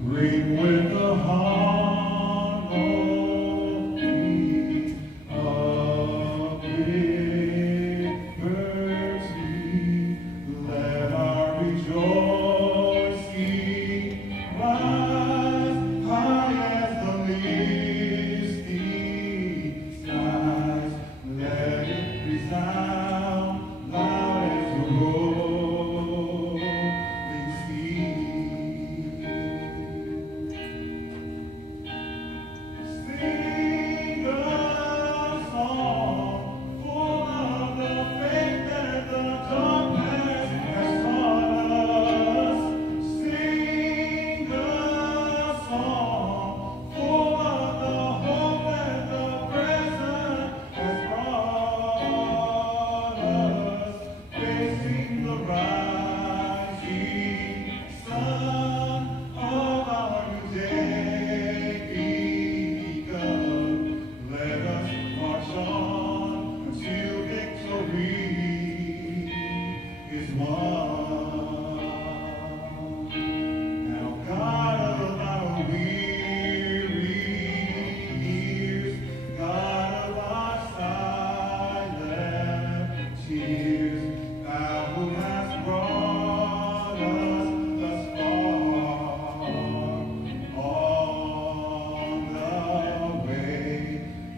ring with the harmony of liberty. Let our rejoicing rise high as the misty skies. Let it resound loud as the rolling sea. Sing a song full of the faith that the darkness has taught us. Sing a song full of the hope that the present has brought us. Facing the rising sun of our new day begun. Let us march on until victory is won. Now, God of our weary years, God of our silent tears, Thou who hast brought us thus far on the way,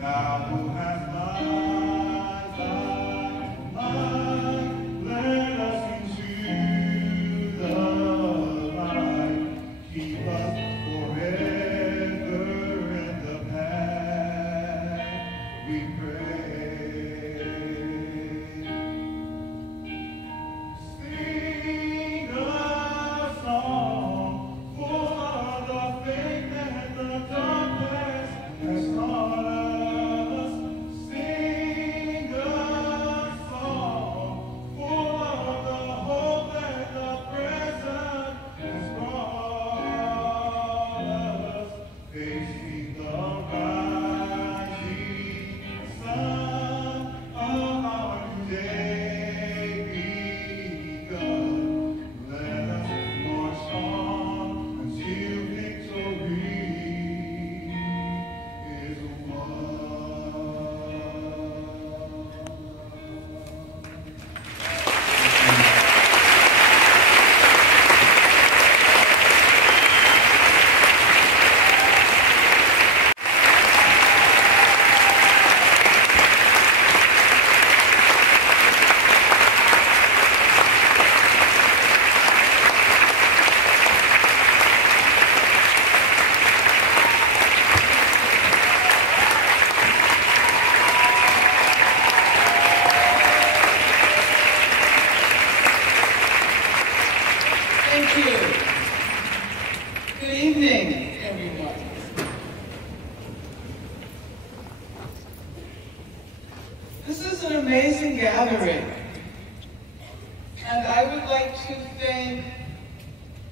Thou who hast light thy light, let us into the light. Keep us forever in the path we pray. Sing a song full of the faith that the darkness has taught us. Sing a song full of the hope that the present has brought us. Facing the rising sun of our new day begun. Let us march on until victory is won. Thank you. Good evening, everyone. This is an amazing gathering, and I would like to thank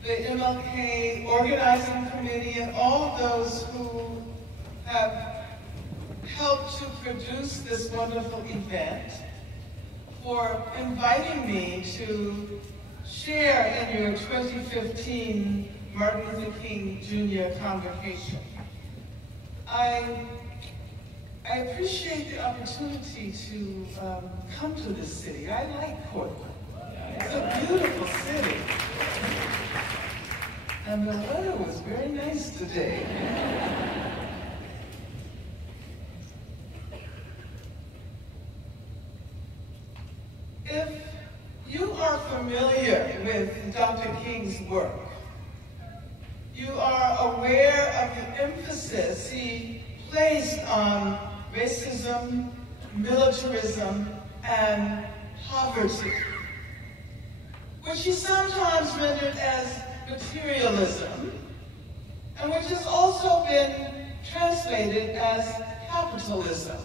the MLK Organizing Committee and all of those who have helped to produce this wonderful event for inviting me to share in your 2015 Martin Luther King Jr. Convocation. I appreciate the opportunity to come to this city. I like Portland. It's a beautiful city. And the weather was very nice today. If you are familiar with Dr. King's work, you are aware of the emphasis he placed on racism, militarism, and poverty, which he sometimes rendered as materialism, and which has also been translated as capitalism.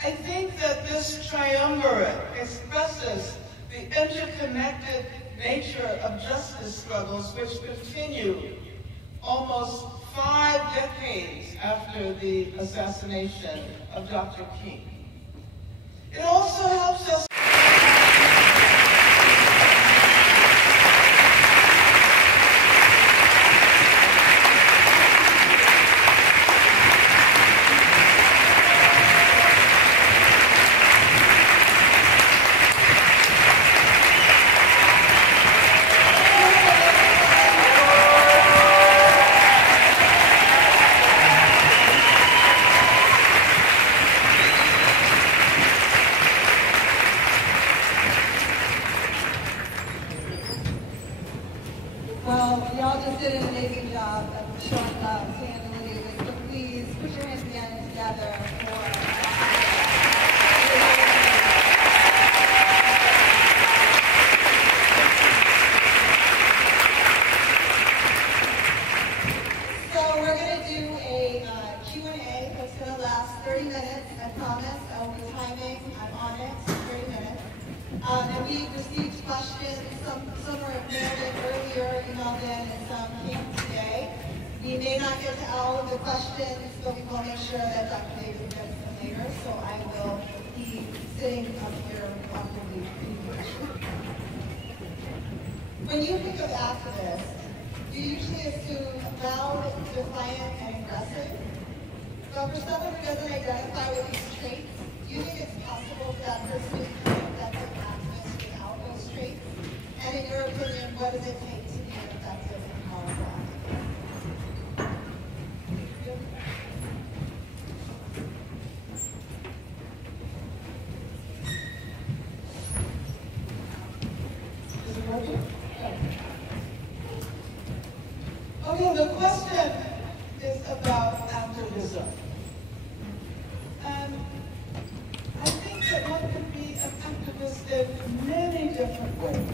I think that this triumvirate expresses the interconnected nature of justice struggles which continue almost 5 decades after the assassination of Dr. King. It also helps us. Thank you. Y'all just did an amazing job of showing love to Anna Davis. So please put your hands again together for Q&A that's going to last 30 minutes. I promise. I will be timing. I'm on it. 30 minutes. And we received questions. Some were mailed in earlier, emailed in, and some came today. We may not get to all of the questions, but we will make sure that Dr. Davis gets them later. So I will be sitting up here after the presentation. When you think of activists, you usually assume loud, defiant, and aggressive. But for someone who doesn't identify with these traits, do you think it's possible for that person to be an effective activist without those traits? And in your opinion, what does it take to be an effective and powerful activist? Is it working? Okay, the question is about activism. And I think that one can be an activist in many different ways.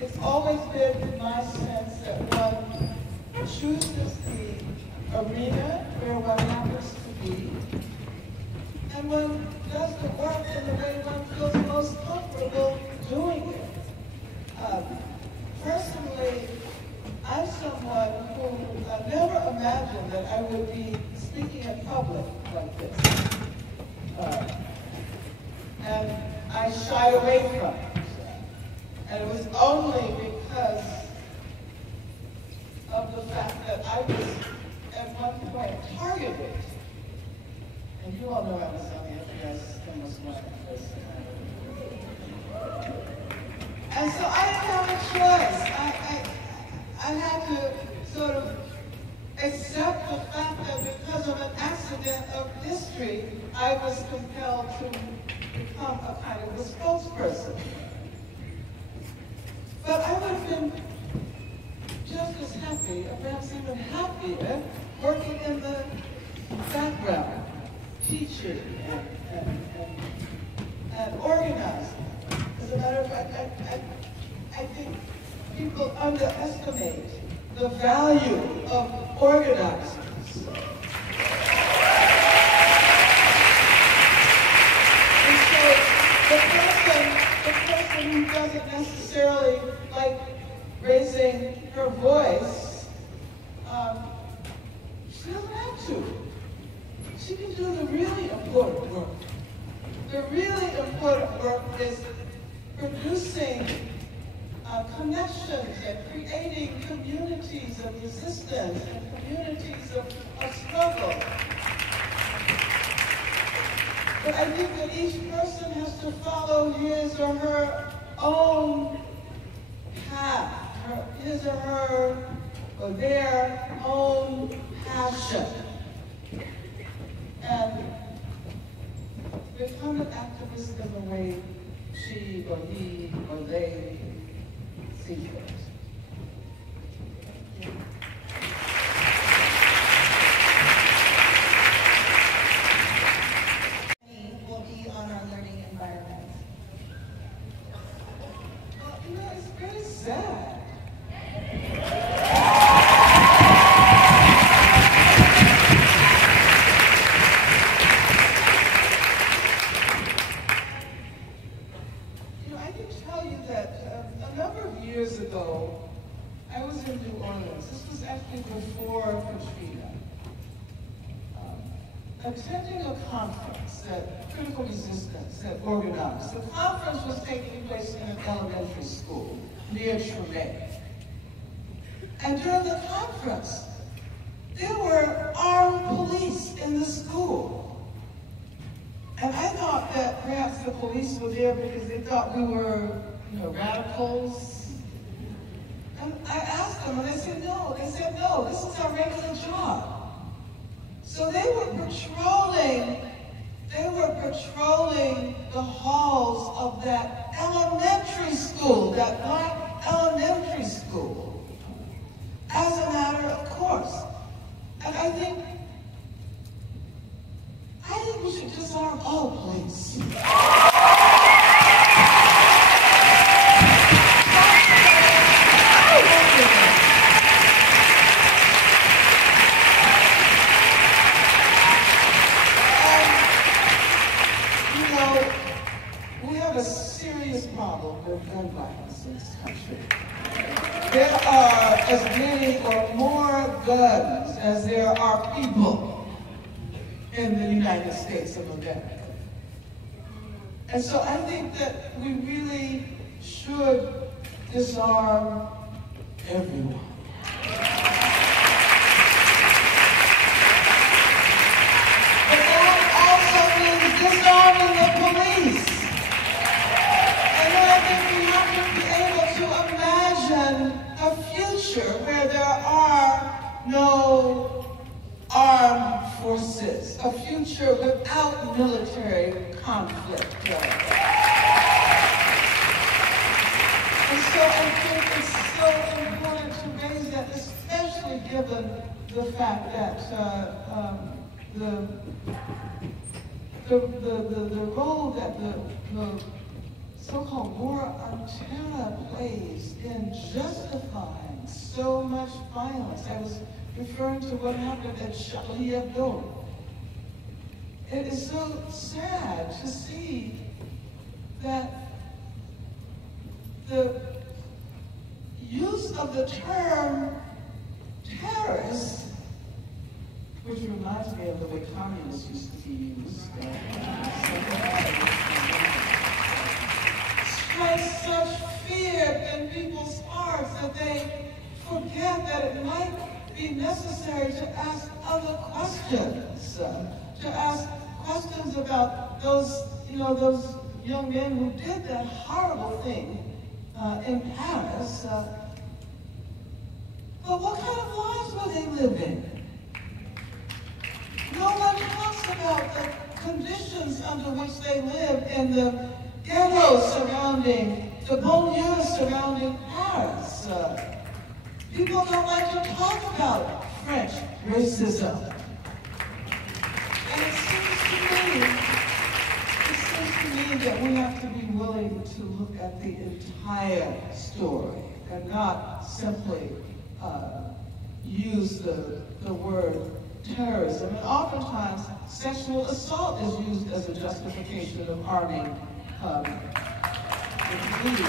It's always been my sense that one chooses the arena where one happens to be, and one does the work in the way one feels most comfortable doing it. Personally, I'm someone who never imagined that I would be speaking in public like this. And I shied away from it. And it was only because of the fact that I was at one point targeted. And you all know I was on the FBI system was one of those. And so I didn't have a choice. I had to sort of accept the fact that because of an accident of history, I was compelled to become a kind of a spokesperson. But I would have been just as happy, or perhaps even happier, working in the background, teaching and organizing. As a matter of fact, I think people underestimate the value of organizers. And so the person who doesn't necessarily like raising her voice, she doesn't have to. She can do the really important work. The really important work is producing connections and creating communities of resistance and communities of struggle. But I think that each person has to follow his or her own path, his or her or their own passion. And become an activist in the way she or he or they see fit. Will be on our learning environment. Well, you know, it's very sad. Years ago, I was in New Orleans. This was actually before Katrina. Attending a conference that Critical Resistance had organized. The conference was taking place in an elementary school near Tremaine. And during the conference, there were armed police in the school. And I thought that perhaps the police were there because they thought we were, radicals. And I asked them, and they said, no. They said, no, this is our regular job. So they were patrolling they were patrolling the halls of that elementary school, that black elementary school, as a matter of course. And I think we should disarm all police. We have a serious problem with gun violence in this country. There are as many or more guns as there are people in the United States of America. And so I think that we really should disarm everyone. But that also means disarming the police. And then I think we have to be able to imagine a future where there are no armed forces, a future without military conflict. And so I think it's so important to raise that, especially given the fact that the role that the so-called war on terror plays in justifying so much violence. I was referring to what happened at Charlie Hebdo. It is so sad to see that the use of the term terrorist, which reminds me of the way communists used to be used, strikes such fear in people's hearts that they forget that it might be necessary to ask other questions, to ask questions about those young men who did that horrible thing in Paris. But what kind of lives were they living? No one talks about the conditions under which they live in the ghettos surrounding, the banlieues surrounding Paris. People don't like to talk about French racism. And it seems to me that we have to be willing to look at the entire story and not simply use the word terrorism. And oftentimes, sexual assault is used as a justification of arming the police.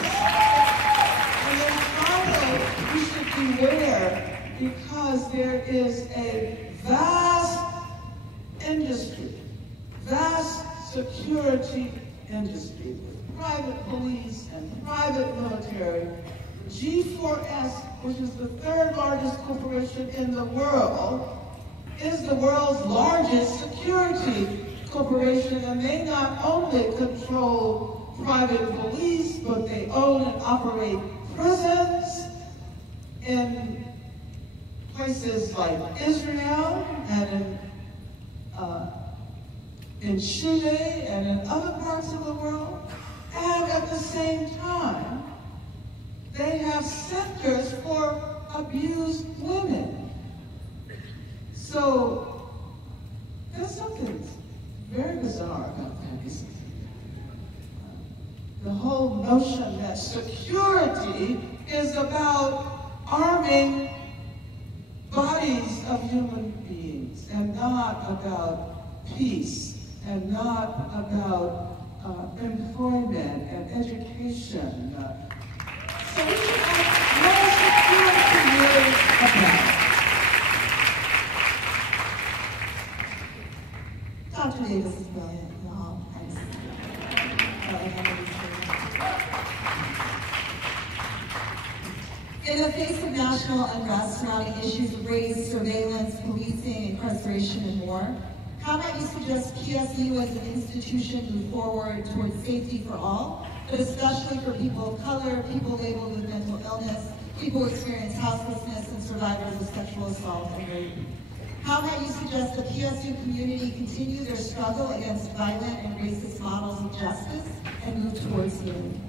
And then finally, we should beware, because there is a vast industry, vast security industry with private police and private military. G4S, which is the third largest corporation in the world, is the world's largest security corporation, and they not only control private police, but they own and operate prisons in places like Israel and in Chile and in other parts of the world. And at the same time, they have centers for abused women. So there's something very bizarre about that, isn't it? The whole notion that security is about arming bodies of human beings and not about peace and not about employment and education. So we should ask, what is security really about? Dr. Davis is brilliant. In the face of national unrest surrounding issues of race, surveillance, policing, incarceration, and more, how might you suggest PSU as an institution move forward towards safety for all, but especially for people of color, people labeled with mental illness, people who experience houselessness, and survivors of sexual assault and rape? How might you suggest the PSU community continue their struggle against violent and racist models of justice and move towards healing?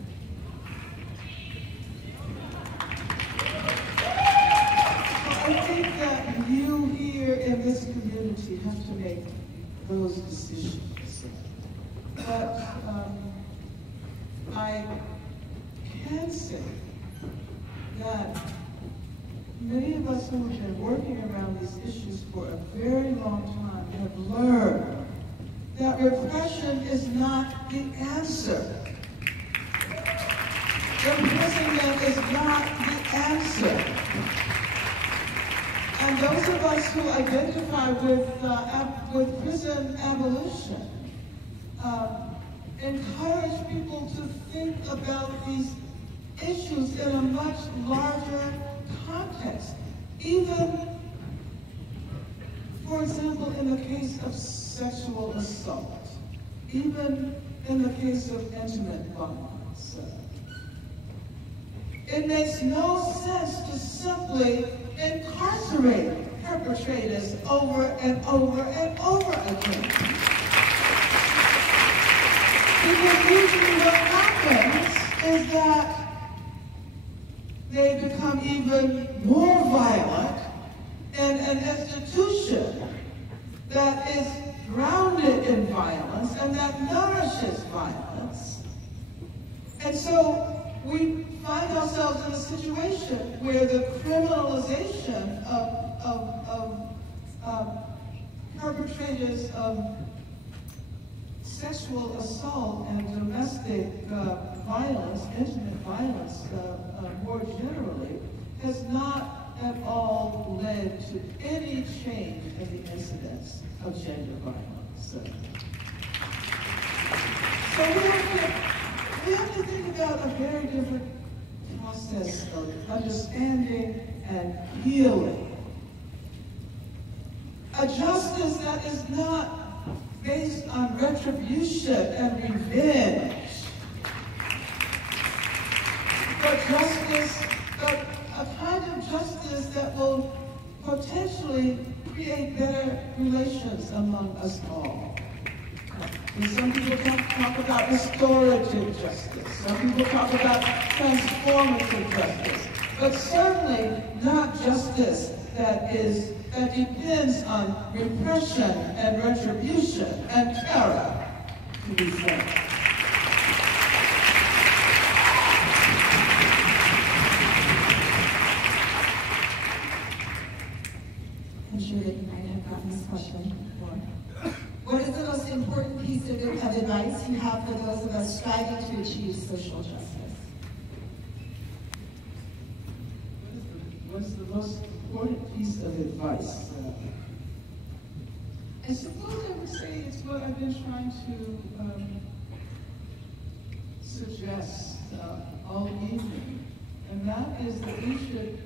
I think that you here in this community have to make those decisions. But I can say that many of us who have been working around these issues for a very long time have learned that repression is not the answer. Imprisonment is not the answer. And those of us who identify with prison abolition encourage people to think about these issues in a much larger context. Even, for example, in the case of sexual assault, even in the case of intimate violence. It makes no sense to simply incarcerate perpetrators over and over and over again. Because usually what happens is that they become even more violent in an institution that is grounded in violence and that nourishes violence. And so we find ourselves in a situation where the criminalization of perpetrators of sexual assault and domestic violence, intimate violence more generally, has not at all led to any change in the incidence of gender violence. So we have to think about a very different process of understanding and healing. A justice that is not based on retribution and revenge, but justice, a kind of justice that will potentially create better relations among us all. And some people talk about restorative justice. Some people talk about transformative justice. But certainly not justice that depends on repression and retribution and terror to be frank. I'm sure that you might have gotten this question before. What is the most important piece of advice you have for those of us striving to achieve social justice? What is the most important piece of advice? I suppose I would say it's what I've been trying to suggest all evening, and that is that we should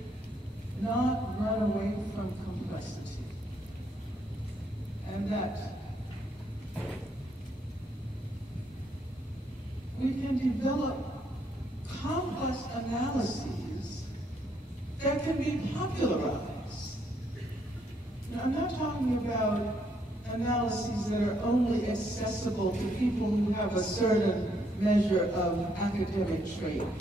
not run away from complexity, and that we can develop complex analyses that can be popularized. Now, I'm not talking about analyses that are only accessible to people who have a certain measure of academic training.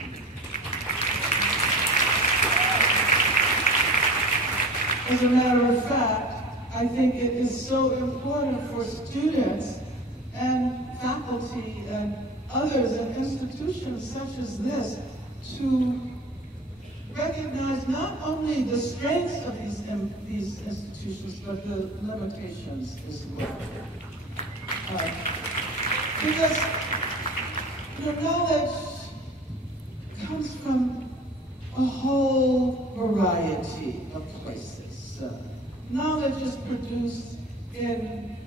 As a matter of fact, I think it is so important for students and faculty and others in institutions such as this to recognize not only the strengths of these institutions, but the limitations as well. Because knowledge comes from a whole variety of places. Knowledge is produced in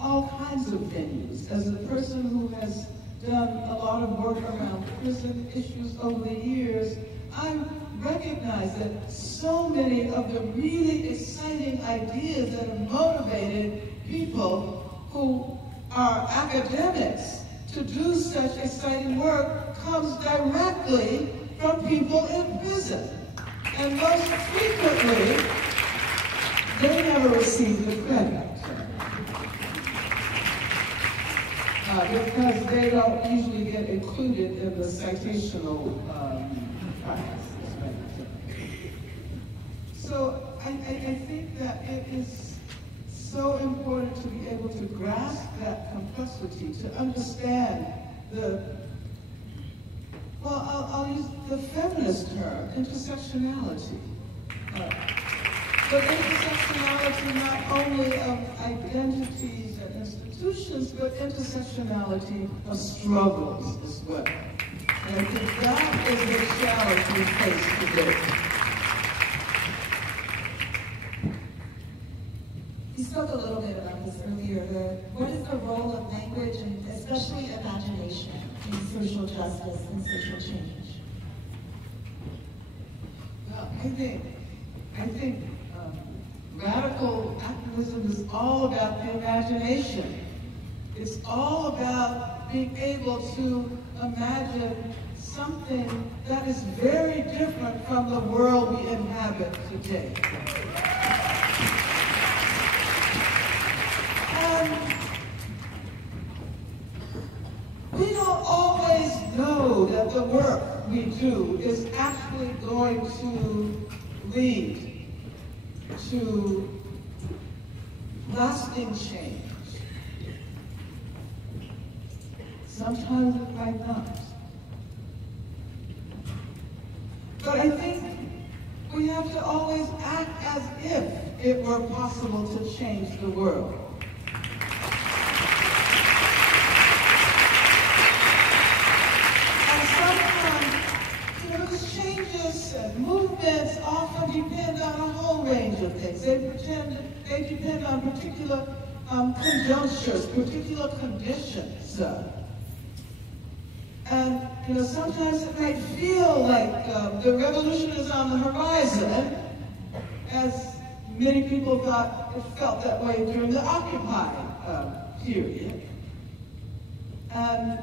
all kinds of venues. As a person who has done a lot of work around prison issues over the years, I recognize that so many of the really exciting ideas that have motivated people who are academics to do such exciting work comes directly from people in prison. And most frequently, they never received the credit. Because they don't usually get included in the citational class. So I think that it is so important to be able to grasp that complexity, to understand I'll use the feminist term, intersectionality. But intersectionality not only of identities and institutions, but intersectionality of struggles as well. And I think that is the challenge we face today. You spoke a little bit about this earlier. What is the role of language and especially imagination in social justice and social change? Well, I think radical activism is all about the imagination. It's all about being able to imagine something that is very different from the world we inhabit today. We don't always know that the work we do is actually going to lead to lasting change. Sometimes it might not. But I think we have to always act as if it were possible to change the world. Movements often depend on a whole range of things. They depend on particular conjunctures, particular conditions. And sometimes it might feel like the revolution is on the horizon, as many people felt that way during the Occupy period. And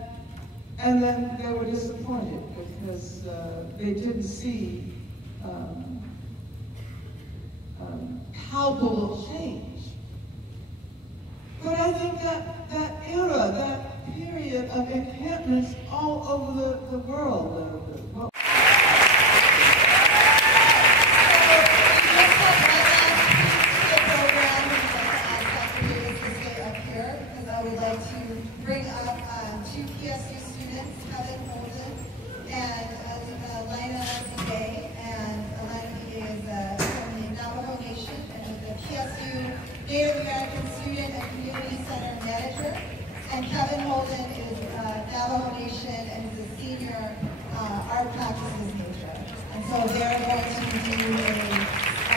then they were disappointed because they didn't see palpable change. But I think that era, that period of encampments all over the world. I would like to bring up two PSU students, Kevin Holden and Elena Begay. And Elena Begay is from the Navajo Nation and is the PSU Native American Student and Community Center Manager. And Kevin Holden is Navajo Nation and is a senior art practices major. And so they're going to do a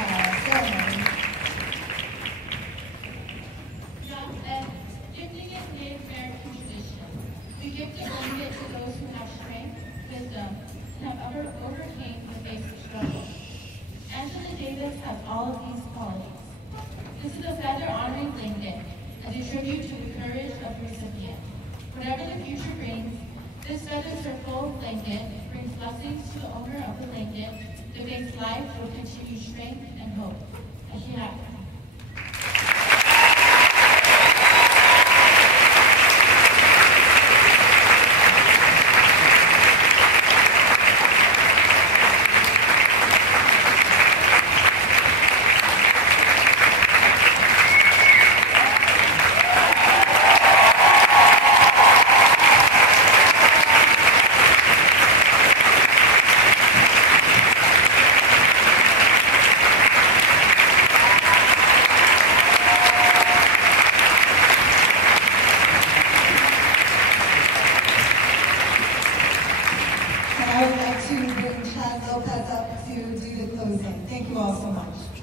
ceremony. We give the blanket to those who have strength, wisdom, and have overcame the face of struggle. Angela Davis has all of these qualities. This is a feather honoring blanket as a tribute to the courage of the recipient. Whatever the future brings, this feather circle blanket brings blessings to the owner of the blanket to face life with continued strength and hope. As she has. I would like to bring Chad Lopez up to do the closing. Thank you all so much.